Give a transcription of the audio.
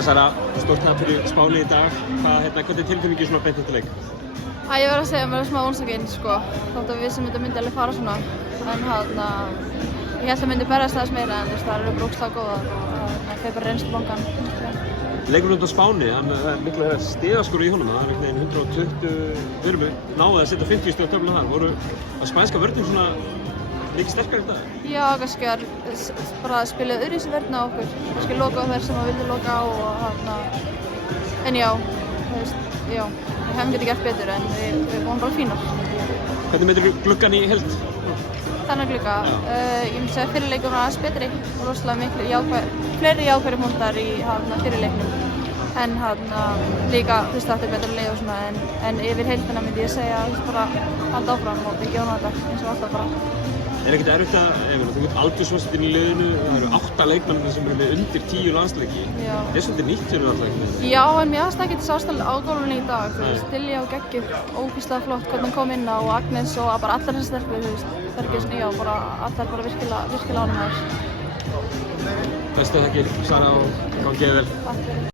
Sara, stórt tap fyrir Spáni í dag. Hvernig er tilfinningin svona beint eftir leik? Ég verð að segja að mér er smá vonsvikinn, sko. Þótt að við sem þetta myndi alveg fara svona. En ég held að myndi berjast aðeins meira en það eru brókslega góðar. Það er bara reynslu bankan. Leikurinn út á Spáni, það er mikla stigaskur í honum. Það er 120 virmu. Náðu að setja 50 stig á töfluna þar. Voru að spænska vörnin svona mikið sterkari í dag? Já, kannski bara spilaði öðruvísi vörn á okkur. Kannski loka á þær sem vildi loka á en já, já, við hefum getið gert betur en við vorum bara fínar. Hvernig metur gluggann í heild? Þennan glugga, ég myndi segja að fyrri leikur var aðeins betri og rosalega fleiri jákvæðir punktar í fyrri leiknum. En líka fyrst aftur betra leið og svona en yfir heildina myndi ég segja að bara halda áfram og byggja á þetta eins og alltaf bara. Er ekkert erfitt að, þú ert aldursvostinn í liðinu, það eru 8 leikmenn sem eru með undir 10 landsleiki. Það er svolítið nýtt fyrir alltaf ekki? Já, en mér fannst ekkert sástæðlega á gólfinu í dag, Dilja og Geggjuð, ógeðslega flott hvernig hún kom inn á og Agnes og bara allar þessar stelpur, Þorgils, já, bara allar bara virkilega ánægðar. Bestu þakkir, Sara, og gangið vel. Takk fyrir.